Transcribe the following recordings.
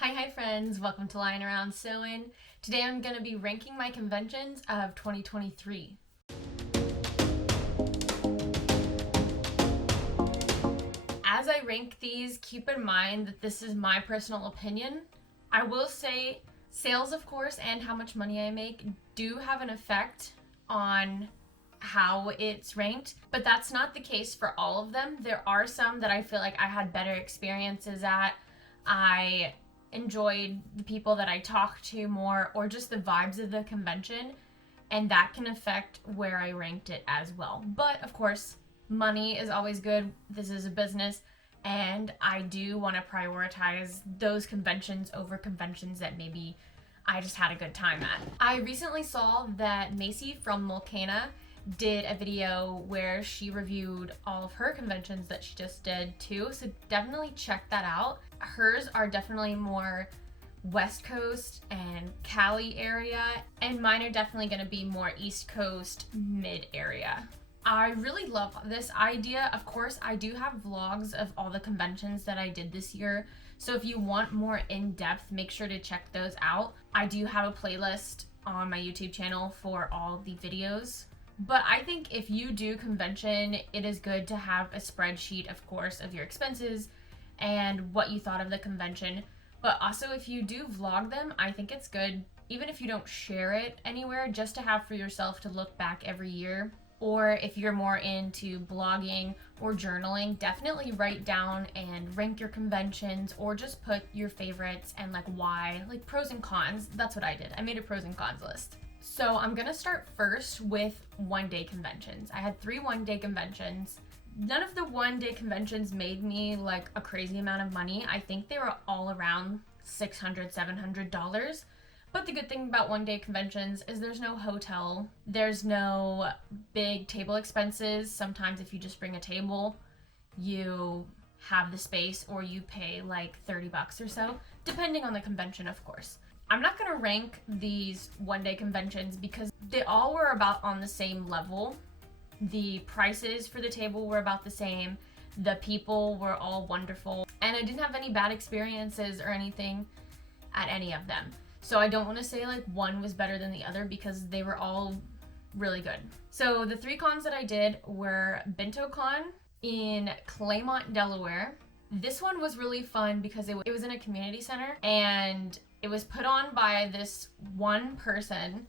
Hi friends, welcome to Lying Around Sewing. Today I'm going to be ranking my conventions of 2023. As I rank these, keep in mind that this is my personal opinion. I will say sales, of course, and how much money I make do have an effect on how it's ranked, but that's not the case for all of them. There are some that I feel like I had better experiences at. I enjoyed the people that I talked to more, or just the vibes of the convention, and that can affect where I ranked it as well. But of course, money is always good. This is a business, and I do want to prioritize those conventions over conventions that maybe I just had a good time at. I recently saw that Macy from Mulcana did a video where she reviewed all of her conventions that she just did too, so definitely check that out. Hers are definitely more West Coast and Cali area, and mine are definitely going to be more East Coast, mid area. I really love this idea. Of course, I do have vlogs of all the conventions that I did this year, so if you want more in-depth, make sure to check those out. I do have a playlist on my YouTube channel for all the videos. But I think if you do convention, it is good to have a spreadsheet, of course, of your expenses and what you thought of the convention. But also, if you do vlog them, I think it's good, even if you don't share it anywhere, just to have for yourself to look back every year. Or if you're more into blogging or journaling, definitely write down and rank your conventions, or just put your favorites and like why, like pros and cons. That's what I did. I made a pros and cons list. So I'm gonna start first with one-day conventions. I had 3 one-day conventions. None of the one-day conventions made me like a crazy amount of money. I think they were all around $600, $700. But the good thing about one-day conventions is there's no hotel, there's no big table expenses. Sometimes if you just bring a table, you have the space, or you pay like $30 or so, depending on the convention, of course. I'm not going to rank these one-day conventions because they all were about on the same level. The prices for the table were about the same. The people were all wonderful. And I didn't have any bad experiences or anything at any of them. So I don't want to say like one was better than the other because they were all really good. So the 3 cons that I did were Bento Con in Claymont, Delaware. This one was really fun because it was in a community center, and it was put on by this one person,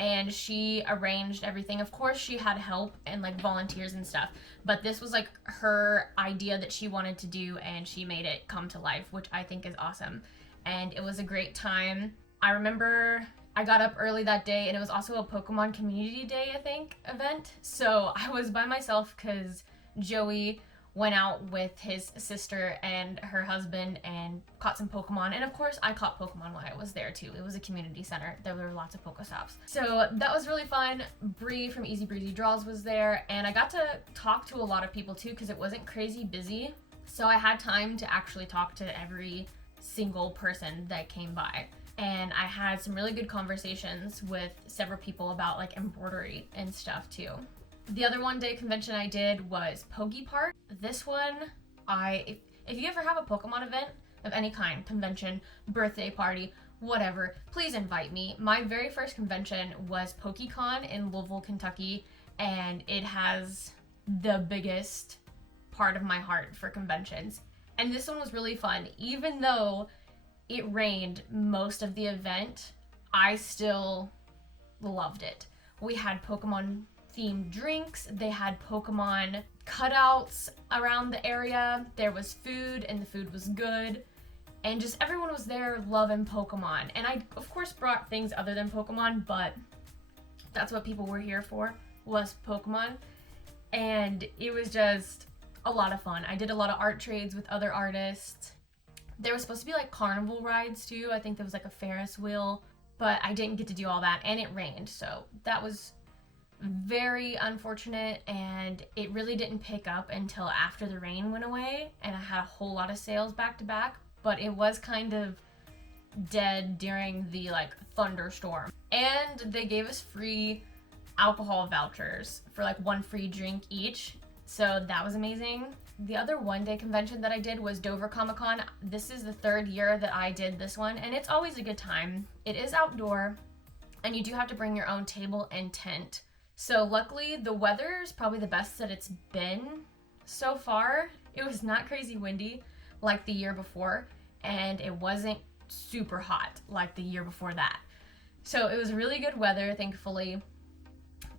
and she arranged everything. Of course, she had help and like volunteers and stuff, but this was like her idea that she wanted to do, and she made it come to life, which I think is awesome. And it was a great time. I remember I got up early that day, and it was also a Pokemon Community Day, I think, event. So I was by myself because Joey went out with his sister and her husband and caught some Pokemon. And of course, I caught Pokemon while I was there too. It was a community center. There were lots of Pokestops. So that was really fun. Bree from Easy Breezy Draws was there. And I got to talk to a lot of people too because it wasn't crazy busy. So I had time to actually talk to every single person that came by. And I had some really good conversations with several people about like embroidery and stuff too. The other one-day convention I did was Poke Park. This one, if you ever have a Pokemon event of any kind, convention, birthday party, whatever, please invite me. My very first convention was PokeCon in Louisville, Kentucky, and it has the biggest part of my heart for conventions. And this one was really fun. Even though it rained most of the event, I still loved it. We had Pokemon themed drinks, they had Pokemon cutouts around the area, there was food, and the food was good, and just everyone was there loving Pokemon. And I of course brought things other than Pokemon, but that's what people were here for, was Pokemon. And it was just a lot of fun. I did a lot of art trades with other artists. There was supposed to be like carnival rides too. I think there was like a Ferris wheel, but I didn't get to do all that, and it rained, so that was very unfortunate. And it really didn't pick up until after the rain went away, and I had a whole lot of sales back to back, but it was kind of dead during the like thunderstorm. And they gave us free alcohol vouchers for like 1 free drink each, so that was amazing. The other one-day convention that I did was Dover Comic-Con. This is the 3rd year that I did this one, and it's always a good time. It is outdoor, and you do have to bring your own table and tent. So luckily, the weather is probably the best that it's been so far. It was not crazy windy like the year before, and it wasn't super hot like the year before that. So it was really good weather, thankfully.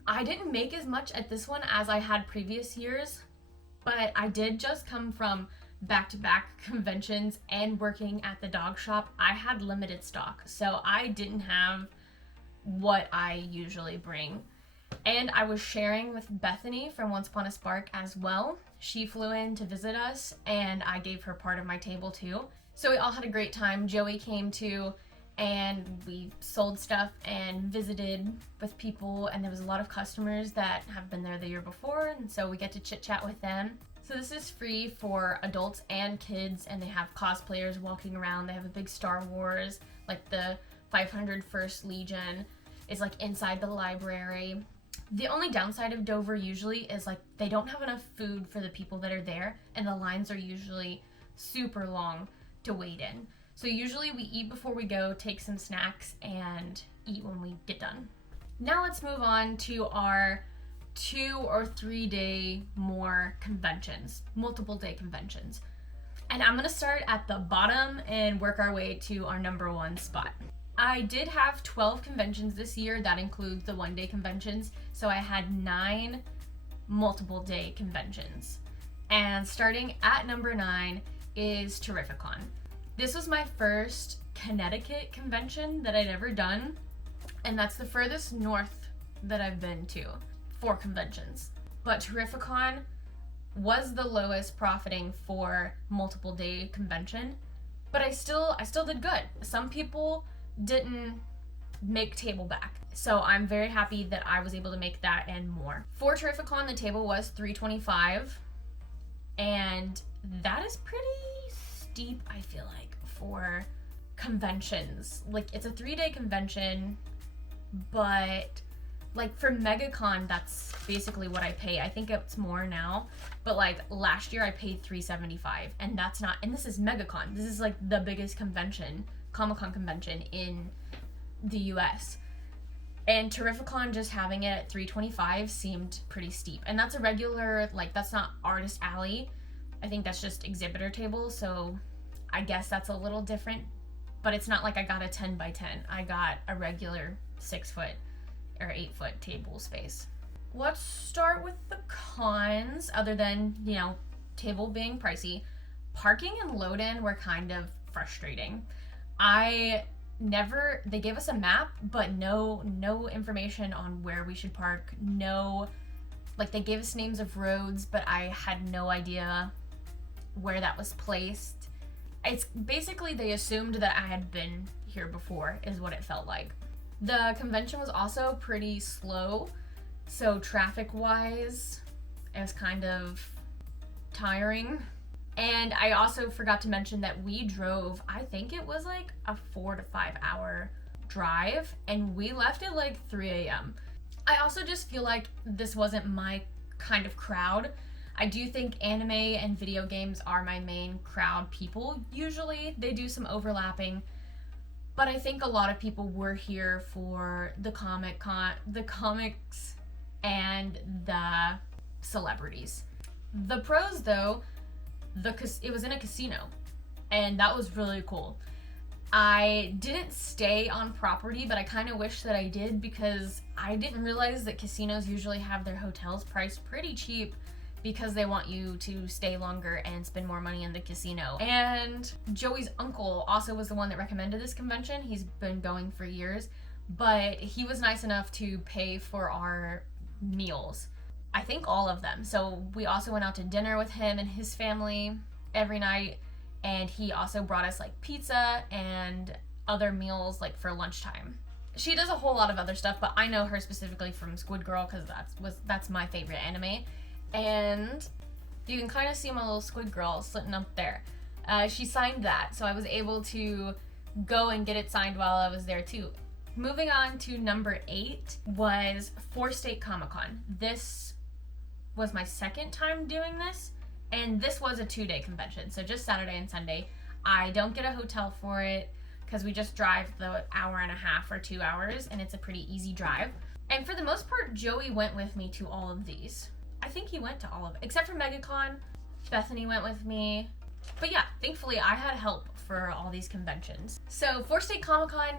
I didn't make as much at this one as I had previous years, but I did just come from back-to-back conventions and working at the dog shop. I had limited stock, so I didn't have what I usually bring. And I was sharing with Bethany from Once Upon a Spark as well. She flew in to visit us, and I gave her part of my table too. So we all had a great time. Joey came too, and we sold stuff and visited with people, and there was a lot of customers that have been there the year before, and so we get to chit chat with them. So this is free for adults and kids, and they have cosplayers walking around. They have a big Star Wars, like the 501st Legion is like inside the library. The only downside of Dover usually is like they don't have enough food for the people that are there, and the lines are usually super long to wait in. So usually we eat before we go, take some snacks, and eat when we get done. Now let's move on to our 2 or 3 day more conventions, multiple day conventions. And I'm gonna start at the bottom and work our way to our number 1 spot. I did have 12 conventions this year. That includes the 1 day conventions. So I had 9 multiple day conventions. And starting at number 9 is Terrificon. This was my first Connecticut convention that I'd ever done, and that's the furthest north that I've been to for conventions. But Terrificon was the lowest profiting for multiple day convention, but I still did good. Some people didn't make table back, so I'm very happy that I was able to make that and more. For Terrificon, the table was $325, and that is pretty steep, I feel like, for conventions. Like, it's a 3-day convention, but like for Megacon, that's basically what I pay. I think it's more now, but like last year I paid $375, and that's not, and this is Megacon. This is like the biggest convention, Comic-Con convention in the US. And Terrificon, just having it at $325 seemed pretty steep. And that's a regular, like, that's not Artist Alley. I think that's just exhibitor table, so I guess that's a little different, but it's not like I got a 10 by 10. I got a regular 6-foot or 8-foot table space. Let's start with the cons, other than, you know, table being pricey. Parking and load-in were kind of frustrating. They gave us a map, but no information on where we should park. Like, they gave us names of roads, but I had no idea where that was placed. It's basically, they assumed that I had been here before, is what it felt like. The convention was also pretty slow, so traffic-wise, it was kind of tiring. And I also forgot to mention that we drove, I think it was like a 4 to 5 hour drive, and we left at like 3 a.m. I also just feel like this wasn't my kind of crowd. I do think anime and video games are my main crowd people. Usually they do some overlapping, but I think a lot of people were here for the comics and the celebrities. The pros, though, it was in a casino, and that was really cool. I didn't stay on property, but I kind of wish that I did, because I didn't realize that casinos usually have their hotels priced pretty cheap because they want you to stay longer and spend more money in the casino. And Joey's uncle also was the one that recommended this convention. He's been going for years, but he was nice enough to pay for our meals. I think all of them. So we also went out to dinner with him and his family every night, and he also brought us like pizza and other meals like for lunchtime. She does a whole lot of other stuff, but I know her specifically from Squid Girl because that's my favorite anime. And you can kind of see my little Squid Girl sitting up there. She signed that, so I was able to go and get it signed while I was there too. Moving on to number 8 was 4-State Comic-Con. This was my second time doing this, And this was a 2-day convention, so just Saturday and Sunday. I don't get a hotel for it because we just drive the hour and a half or 2 hours, and it's a pretty easy drive. And for the most part, Joey went with me to all of these. I think he went to all of it, except for Megacon. Bethany went with me. But yeah, thankfully I had help for all these conventions. So 4-State Comic-Con,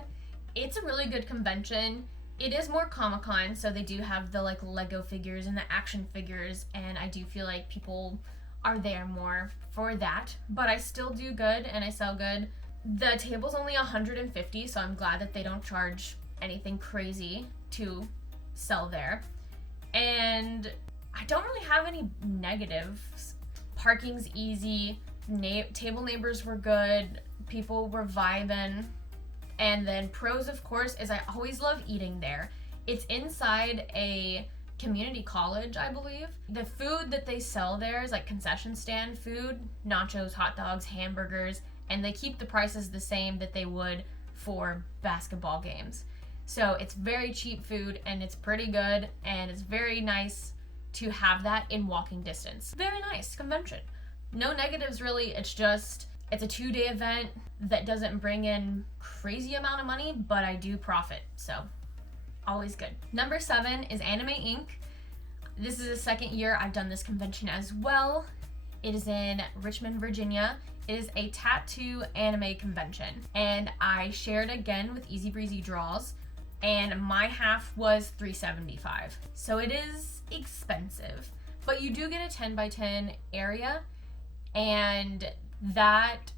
it's a really good convention. It is more Comic-Con, so they do have the like Lego figures and the action figures, and I do feel like people are there more for that. But I still do good and I sell good. The table's only $150, so I'm glad that they don't charge anything crazy to sell there. And I don't really have any negatives. Parking's easy. Table neighbors were good. People were vibing. And then pros, of course, is I always love eating there. It's inside a community college, I believe. The food that they sell there is like concession stand food, nachos, hot dogs, hamburgers, and they keep the prices the same that they would for basketball games. So it's very cheap food and it's pretty good, and it's very nice to have that in walking distance. Very nice convention. No negatives really, it's a 2-day event that doesn't bring in crazy amount of money, but I do profit, so always good. Number 7 is Anime Inc. This is the second year I've done this convention as well. It is in Richmond, Virginia. It is a tattoo anime convention, and I shared again with Easy Breezy Draws, and my half was $375. So it is expensive, but you do get a 10x10 area, and that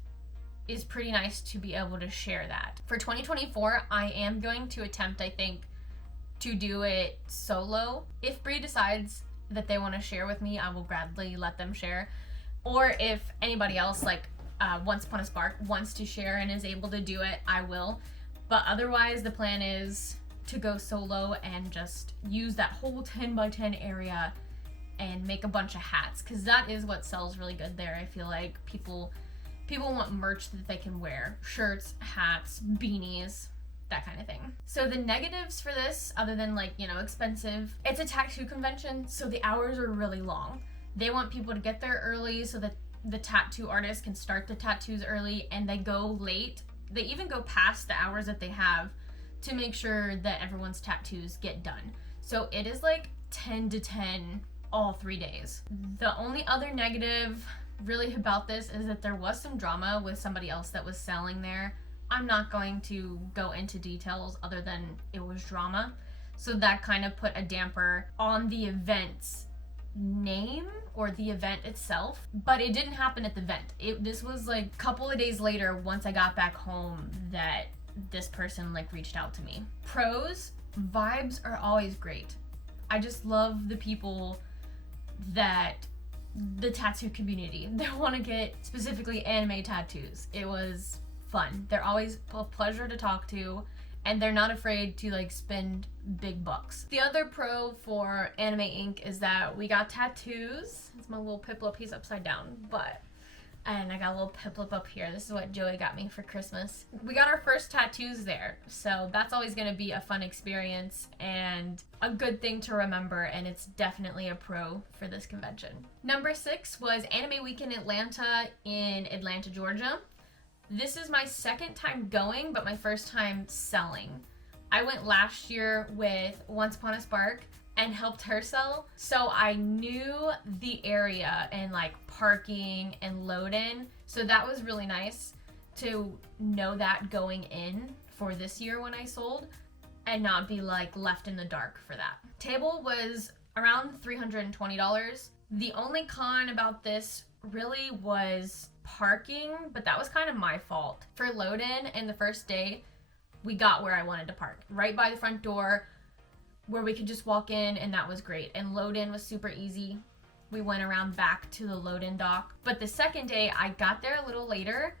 is pretty nice to be able to share that. For 2024, I am going to attempt, I think, to do it solo. If Bree decides that they want to share with me, I will gladly let them share. Or if anybody else, like Once Upon a Spark, wants to share and is able to do it, I will. But otherwise, the plan is to go solo and just use that whole 10x10 area and make a bunch of hats, because that is what sells really good there. I feel like people want merch that they can wear. Shirts, hats, beanies, that kind of thing. So the negatives for this, other than like, expensive, it's a tattoo convention, so the hours are really long. They want people to get there early so that the tattoo artists can start the tattoos early, and they go late. They even go past the hours that they have to make sure that everyone's tattoos get done. So it is like 10 to 10 all 3 days. The only other negative really about this is that there was some drama with somebody else that was selling there. I'm not going to go into details other than it was drama. So that kind of put a damper on the event's name or the event itself, but it didn't happen at the event. This was like a couple of days later, once I got back home, that this person reached out to me. Pros, vibes are always great. I just love the people the tattoo community that want to get specifically anime tattoos. It was fun. They're always a pleasure to talk to, and they're not afraid to spend big bucks. The other pro for Anime Inc. is that we got tattoos. It's my little Piplup. He's upside down, and I got a little Piplup up here. This is what Joey got me for Christmas. We got our first tattoos there, so that's always going to be a fun experience and a good thing to remember, and it's definitely a pro for this convention. Number 6 was Anime Week in Atlanta Georgia. This is my second time going, but my first time selling. I went last year with Once Upon a Spark and helped her sell, so I knew the area and parking and load in, so that was really nice to know that going in for this year when I sold and not be left in the dark for that. Table was around $320. The only con about this really was parking, but that was kind of my fault. For load in and the first day, we got where I wanted to park, right by the front door where we could just walk in, and that was great. And load in was super easy. We went around back to the load in dock. But the second day, I got there a little later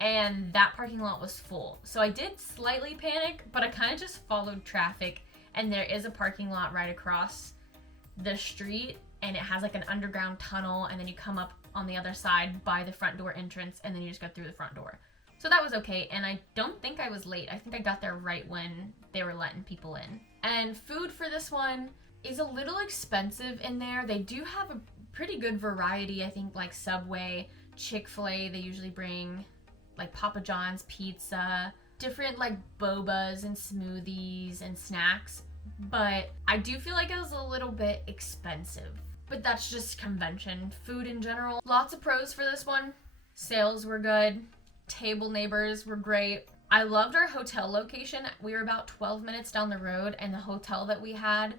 and that parking lot was full. So I did slightly panic, but I kind of just followed traffic, and there is a parking lot right across the street, and it has an underground tunnel, and then you come up on the other side by the front door entrance, and then you just go through the front door. So that was okay, and I don't think I was late. I think I got there right when they were letting people in. And food for this one is a little expensive in there. They do have a pretty good variety. I think like Subway, Chick-fil-A, they usually bring like Papa John's pizza, different like bobas and smoothies and snacks. But I do feel like it was a little bit expensive. But that's just convention food in general. Lots of pros for this one. Sales were good. Table neighbors were great. I loved our hotel location. We were about 12 minutes down the road, and the hotel that we had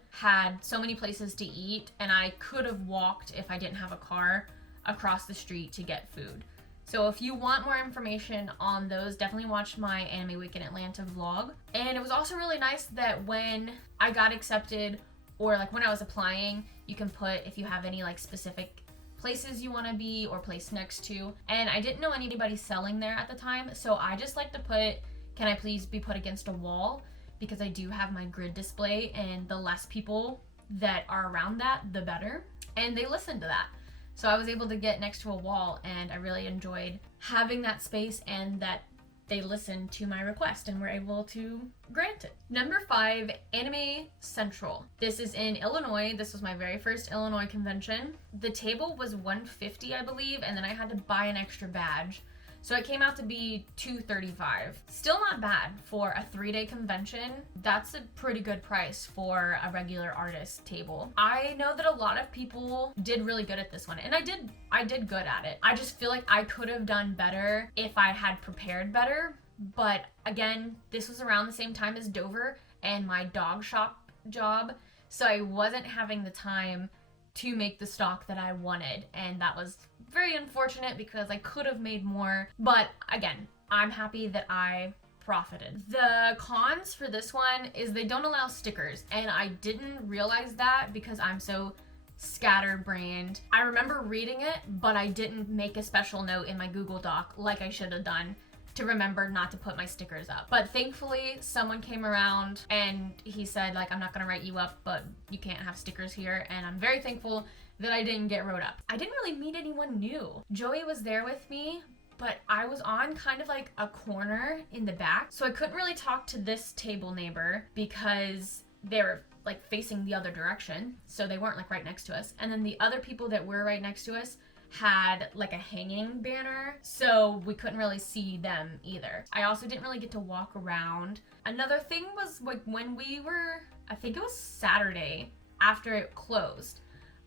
so many places to eat, and I could have walked, if I didn't have a car, across the street to get food. So if you want more information on those, definitely watch my Anime Week in Atlanta vlog. And it was also really nice that when I got accepted, or like when I was applying, you can put if you have any like specific places you want to be or place next to. And I didn't know anybody selling there at the time, so I just like to put, can I please be put against a wall, because I do have my grid display, and the less people that are around that, the better. And they listened to that. So I was able to get next to a wall, and I really enjoyed having that space and that they listened to my request and were able to grant it. Number 5, Anime Central. This is in Illinois. This was my very first Illinois convention. The table was $150, I believe, and then I had to buy an extra badge. So it came out to be $235. Still not bad for a 3-day convention. That's a pretty good price for a regular artist table. I know that a lot of people did really good at this one, and I did good at it. I just feel like I could have done better if I had prepared better. But again, this was around the same time as Dover and my dog shop job, so I wasn't having the time to make the stock that I wanted, and that was very unfortunate because I could have made more. But again, I'm happy that I profited. The cons for this one is they don't allow stickers, and I didn't realize that because I'm so scatterbrained. I remember reading it, but I didn't make a special note in my Google Doc like I should have done to remember not to put my stickers up. But thankfully someone came around and he said, like, I'm not gonna write you up, but you can't have stickers here, and I'm very thankful that I didn't get wrote up. I didn't really meet anyone new. Joey was there with me, but I was on kind of like a corner in the back, so I couldn't really talk to this table neighbor because they were like facing the other direction, so they weren't like right next to us. And then the other people that were right next to us had like a hanging banner, so we couldn't really see them either. I also didn't really get to walk around. Another thing was like when we were, I think it was Saturday after it closed,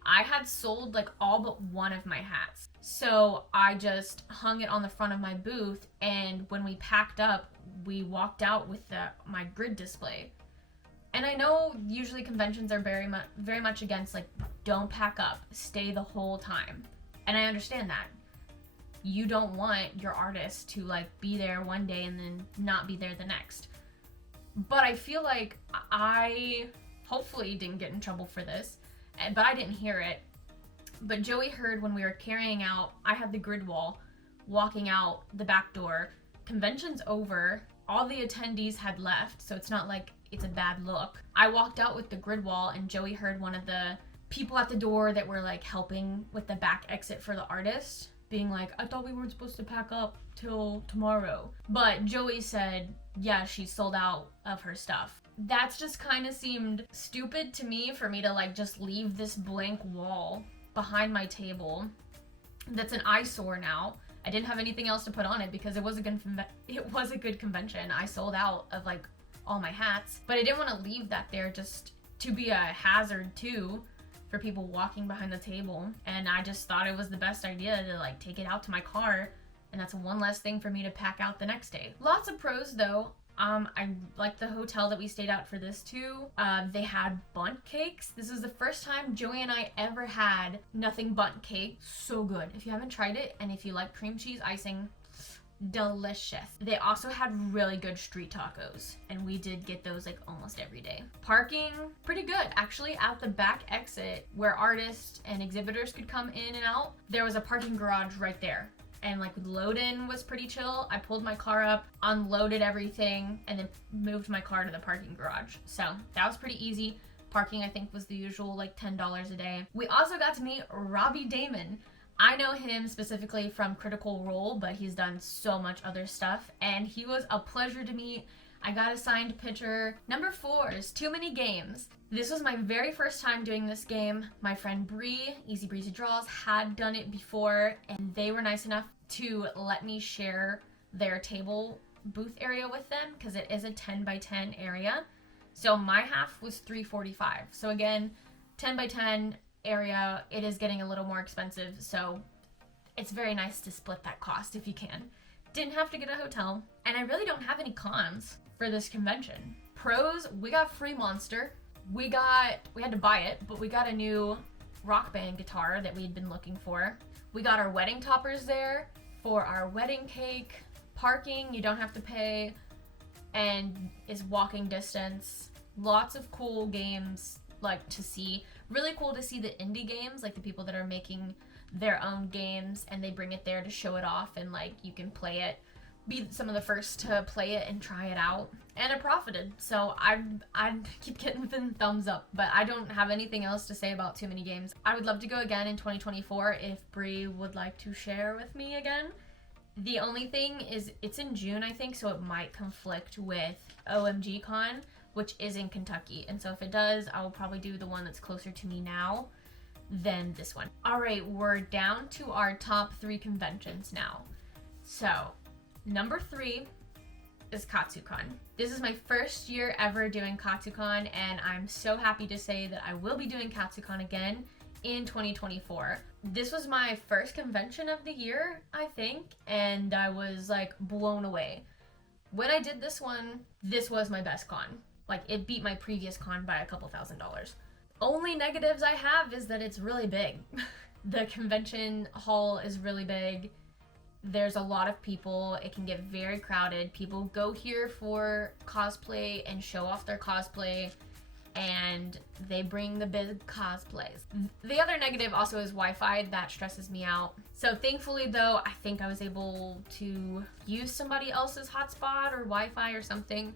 I had sold like all but one of my hats. So I just hung it on the front of my booth, and when we packed up, we walked out with my grid display. And I know usually conventions are very much against like, don't pack up, stay the whole time. And I understand that. You don't want your artist to like be there one day and then not be there the next. But I feel like I hopefully didn't get in trouble for this, but I didn't hear it. But Joey heard when we were carrying out, I had the grid wall, walking out the back door. Convention's over, all the attendees had left, so it's not like it's a bad look. I walked out with the grid wall, and Joey heard one of the people at the door that were like helping with the back exit for the artist being like, I thought we weren't supposed to pack up till tomorrow. But Joey said, yeah, she sold out of her stuff. That's just kind of seemed stupid to me, for me to like just leave this blank wall behind my table that's an eyesore now. I didn't have anything else to put on it because it was a good convention. I sold out of like all my hats, but I didn't want to leave that there just to be a hazard too for people walking behind the table. And I just thought it was the best idea to like take it out to my car, and that's one less thing for me to pack out the next day. Lots of pros though. I like the hotel that we stayed at for this too. They had bundt cakes. This is the first time Joey and I ever had nothing bundt cake. So good. If you haven't tried it, and if you like cream cheese icing, delicious. They also had really good street tacos, and we did get those like almost every day. Parking, pretty good. Actually, at the back exit where artists and exhibitors could come in and out, there was a parking garage right there. And like load in was pretty chill. I pulled my car up, unloaded everything, and then moved my car to the parking garage. So that was pretty easy. Parking, I think, was the usual like $10 a day. We also got to meet Robbie Damon. I know him specifically from Critical Role, but he's done so much other stuff, and he was a pleasure to meet. I got a signed picture. Number 4 is Too Many Games. This was my very first time doing this game. My friend Bree, Easy Breezy Draws, had done it before, and they were nice enough to let me share their table booth area with them because it is a 10 by 10 area. So my half was $345. So again, 10 by 10 area, it is getting a little more expensive, so it's very nice to split that cost if you can. Didn't have to get a hotel, and I really don't have any cons for this convention. Pros, we got free Monster. We had to buy it, but we got a new Rock Band guitar that we'd been looking for. We got our wedding toppers there for our wedding cake. Parking, you don't have to pay, and is walking distance. Lots of cool games like to see. Really cool to see the indie games, like the people that are making their own games and they bring it there to show it off, and like you can play it, be some of the first to play it and try it out. And it profited, so I keep getting the thumbs up, but I don't have anything else to say about Too Many Games. I would love to go again in 2024 if Bree would like to share with me again. The only thing is it's in June, I think, so it might conflict with OMG Con, which is in Kentucky. And so if it does, I will probably do the one that's closer to me now than this one. All right, we're down to our top 3 conventions now. So number 3 is Katsucon. This is my first year ever doing Katsucon, and I'm so happy to say that I will be doing Katsucon again in 2024. This was my first convention of the year, I think, and I was like blown away. When I did this one, this was my best con. Like, it beat my previous con by a couple $1,000s. Only negatives I have is that it's really big. The convention hall is really big. There's a lot of people. It can get very crowded. People go here for cosplay and show off their cosplay, and they bring the big cosplays. The other negative also is Wi-Fi. That stresses me out. So thankfully though, I think I was able to use somebody else's hotspot or Wi-Fi or something.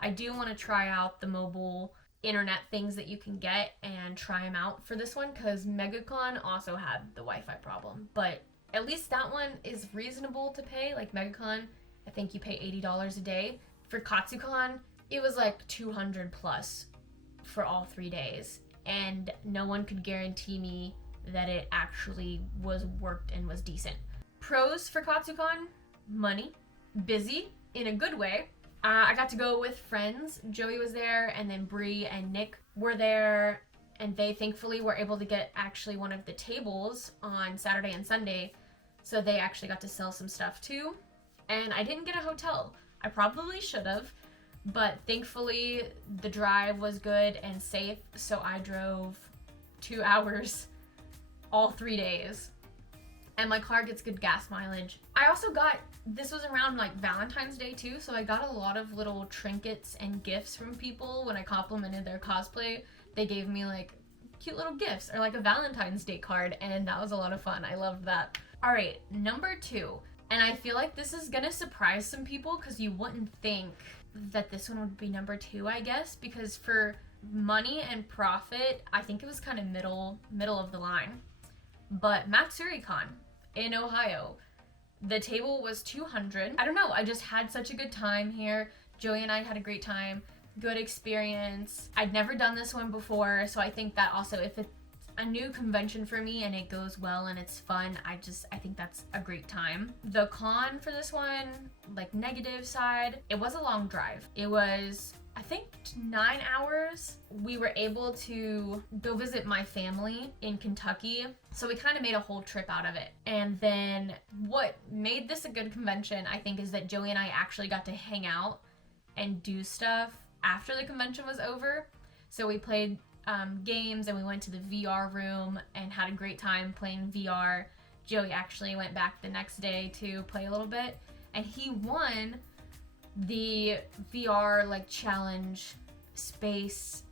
I do want to try out the mobile internet things that you can get and try them out for this one, because Megacon also had the Wi-Fi problem, but at least that one is reasonable to pay. Like Megacon, I think you pay $80 a day. For Katsucon, it was like 200 plus for all 3 days, and no one could guarantee me that it actually was worked and was decent. Pros for Katsucon: money, busy in a good way. I got to go with friends. Joey was there, and then Bree and Nick were there, and they thankfully were able to get actually one of the tables on Saturday and Sunday, so they actually got to sell some stuff too. And I didn't get a hotel. I probably should have, but thankfully the drive was good and safe, so I drove 2 hours all 3 days, and my car gets good gas mileage. I also got, this was around like Valentine's Day too, so I got a lot of little trinkets and gifts from people. When I complimented their cosplay, they gave me like cute little gifts or like a Valentine's Day card, and that was a lot of fun. I loved that. All right, number 2, and I feel like this is gonna surprise some people because you wouldn't think that this one would be number 2, I guess, because for money and profit, I think it was kind of middle of the line. But Matsuricon in Ohio, the table was $200. I don't know, I just had such a good time here. Joey and I had a great time, good experience. I'd never done this one before, so I think that also, if it's a new convention for me and it goes well and it's fun, I think that's a great time. The con for this one, like negative side, it was a long drive. It was, I think, 9 hours. We were able to go visit my family in Kentucky, so we kind of made a whole trip out of it. And then what made this a good convention, I think, is that Joey and I actually got to hang out and do stuff after the convention was over. So we played games, and we went to the VR room and had a great time playing VR. Joey actually went back the next day to play a little bit, and he won the VR like challenge space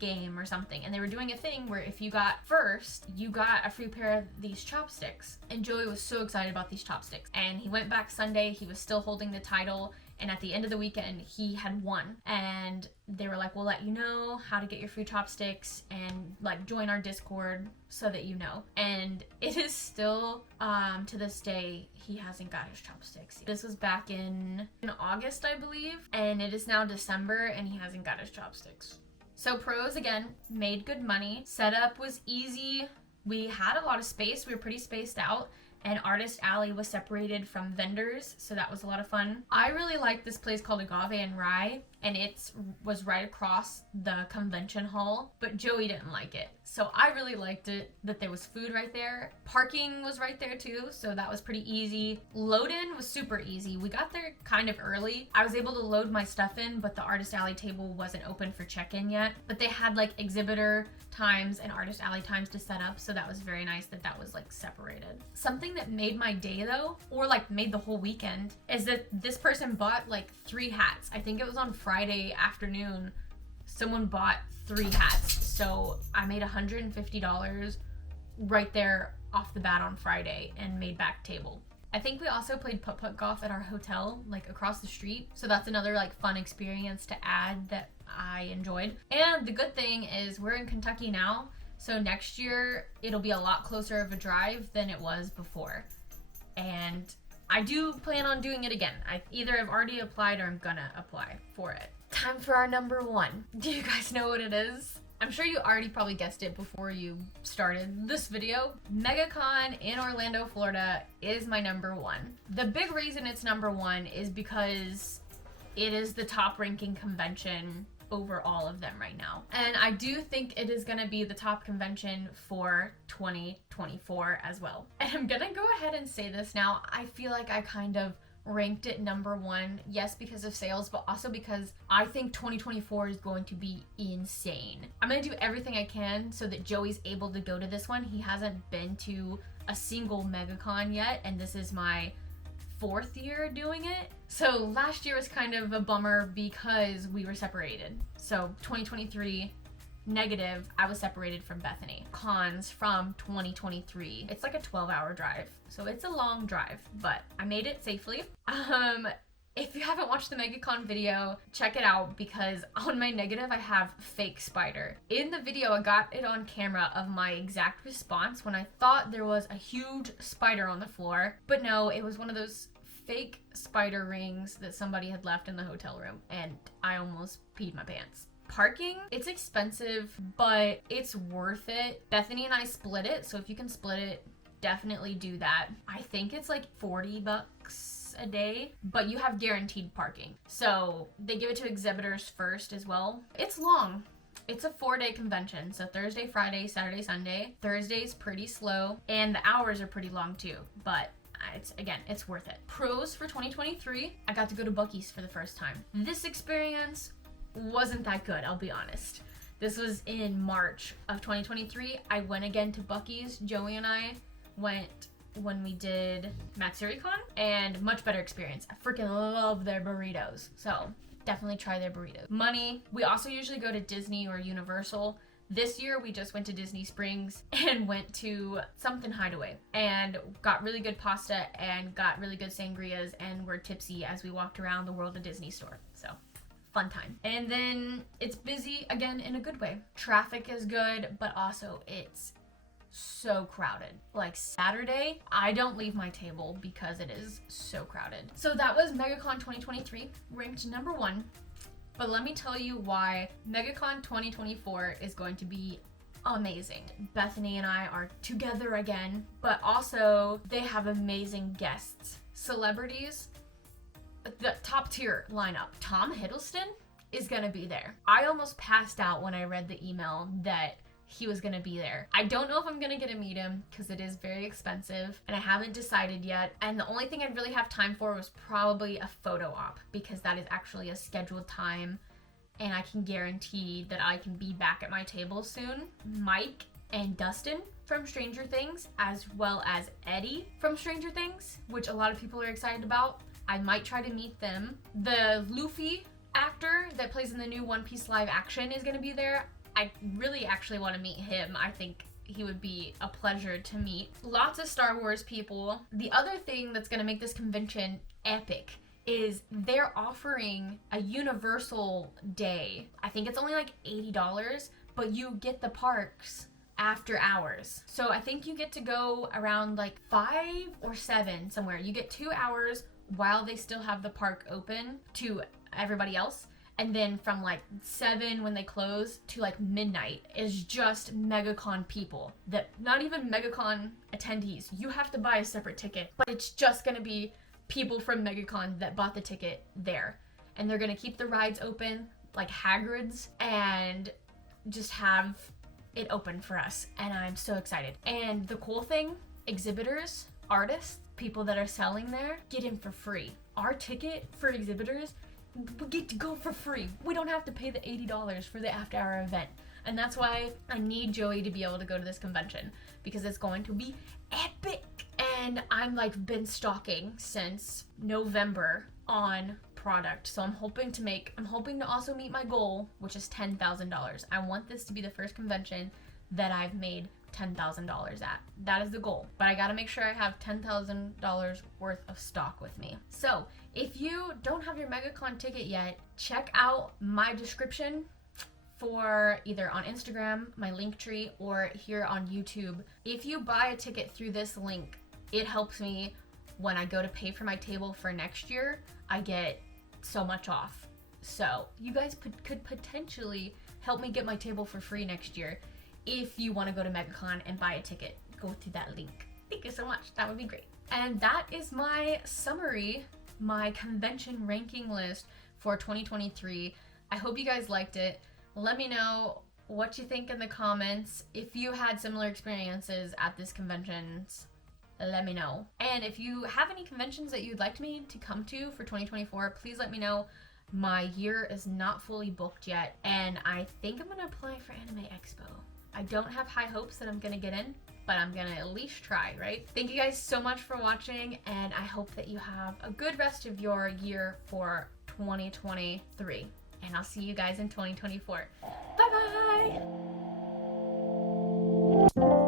game or something, and they were doing a thing where if you got first, you got a free pair of these chopsticks, and Joey was so excited about these chopsticks, and he went back Sunday. He was still holding the title, And at the end of the weekend, he had won. And they were like, we'll let you know how to get your free chopsticks and like join our Discord so that you know. And it is still, to this day, he hasn't got his chopsticks. This was back in August, I believe. And it is now December and he hasn't got his chopsticks. So pros, again, made good money. Setup was easy. We had a lot of space. We were pretty spaced out. And Artist Alley was separated from vendors, so that was a lot of fun. I really liked this place called Agave and Rye, and it was right across the convention hall, but Joey didn't like it. So I really liked it, that there was food right there. Parking was right there too, so that was pretty easy. Load-in was super easy. We got there kind of early. I was able to load my stuff in, but the Artist Alley table wasn't open for check-in yet. But they had like exhibitor times and Artist Alley times to set up, so that was very nice that that was like separated. Something that made my day though, or like made the whole weekend, is that this person bought like 3 hats. I think it was on Friday afternoon. Someone bought 3 hats, so I made $150 right there off the bat on Friday and made back table. I think we also played putt-putt golf at our hotel, like across the street. So that's another like fun experience to add that I enjoyed. And the good thing is we're in Kentucky now. So next year it'll be a lot closer of a drive than it was before. And I do plan on doing it again. I either have already applied or I'm gonna apply for it. Time for our number 1. Do you guys know what it is? I'm sure you already probably guessed it before you started this video. Megacon in Orlando, Florida is my number 1. The big reason it's number 1 is because it is the top ranking convention over all of them right now. And I do think it is gonna be the top convention for 2024 as well. And I'm gonna go ahead and say this now. I feel like I kind of ranked it number 1, yes, because of sales, but also because I think 2024 is going to be insane. I'm gonna do everything I can so that Joey's able to go to this one. He hasn't been to a single Megacon yet, and this is my 4th year doing it. So last year was kind of a bummer because we were separated. So 2023, negative, I was separated from Bethany. Cons from 2023. It's like a 12-hour drive, so it's a long drive, but I made it safely. If you haven't watched the Megacon video, check it out because on my negative I have fake spider. In the video I got it on camera of my exact response when I thought there was a huge spider on the floor, but no, it was one of those fake spider rings that somebody had left in the hotel room and I almost peed my pants. Parking, it's expensive, but it's worth it. Bethany and I split it, so if you can split it, definitely do that. I think it's like $40 a day, but you have guaranteed parking. So they give it to exhibitors first as well. It's long. It's a 4-day convention, so Thursday, Friday, Saturday, Sunday. Thursday's pretty slow, and the hours are pretty long too, but it's worth it. Pros for 2023, I got to go to Buc-ee's for the first time. This experience wasn't that good, I'll be honest. This was in March of 2023. I went again to Buc-ee's. Joey and I went when we did Matsuricon, and much better experience. I freaking love their burritos, so definitely try their burritos. Money, we also usually go to Disney or Universal. This year we just went to Disney Springs and went to something hideaway and got really good pasta and got really good sangrias and were tipsy as we walked around the World of Disney store. So fun time. And then it's busy again in a good way. Traffic is good, but also it's so crowded. Like Saturday, I don't leave my table because it is so crowded. So that was Megacon 2023, ranked number 1. But let me tell you why Megacon 2024 is going to be amazing. Bethany and I are together again, but also they have amazing guests. Celebrities, the top tier lineup. Tom Hiddleston is gonna be there. I almost passed out when I read the email that he was gonna be there. I don't know if I'm gonna get to meet him because it is very expensive and I haven't decided yet. And the only thing I'd really have time for was probably a photo op because that is actually a scheduled time and I can guarantee that I can be back at my table soon. Mike and Dustin from Stranger Things, as well as Eddie from Stranger Things, which a lot of people are excited about. I might try to meet them. The Luffy actor that plays in the new One Piece live action is gonna be there. I really actually want to meet him. I think he would be a pleasure to meet. Lots of Star Wars people. The other thing that's going to make this convention epic is they're offering a universal day. I think it's only like $80, but you get the parks after hours. So I think you get to go around like 5 or 7 somewhere. You get 2 hours while they still have the park open to everybody else. And then from like 7 when they close to like midnight is just Megacon people. That not even Megacon attendees. You have to buy a separate ticket, but it's just gonna be people from Megacon that bought the ticket there. And they're gonna keep the rides open like Hagrid's and just have it open for us. And I'm so excited. And the cool thing, exhibitors, artists, people that are selling there get in for free. Our ticket for exhibitors, we get to go for free. We don't have to pay the $80 for the after hour event. And that's why I need Joey to be able to go to this convention, because it's going to be epic. And I'm like been stalking since November on product. So I'm hoping to also meet my goal, which is $10,000. I want this to be the first convention that I've made $10,000 at. That is the goal. But I gotta make sure I have $10,000 worth of stock with me. So if you don't have your Megacon ticket yet, check out my description for either on Instagram, my link tree, or here on YouTube. If you buy a ticket through this link, it helps me when I go to pay for my table for next year. I get so much off. So you guys could potentially help me get my table for free next year. If you want to go to Megacon and buy a ticket, go to that link. Thank you so much. That would be great. And that is my summary, my convention ranking list for 2023. I hope you guys liked it. Let me know what you think in the comments. If you had similar experiences at this conventions, let me know. And if you have any conventions that you'd like me to come to for 2024, please let me know. My year is not fully booked yet, and I think I'm gonna apply for Anime Expo. I don't have high hopes that I'm gonna get in, but I'm gonna at least try, right? Thank you guys so much for watching, and I hope that you have a good rest of your year for 2023. And I'll see you guys in 2024. Bye bye!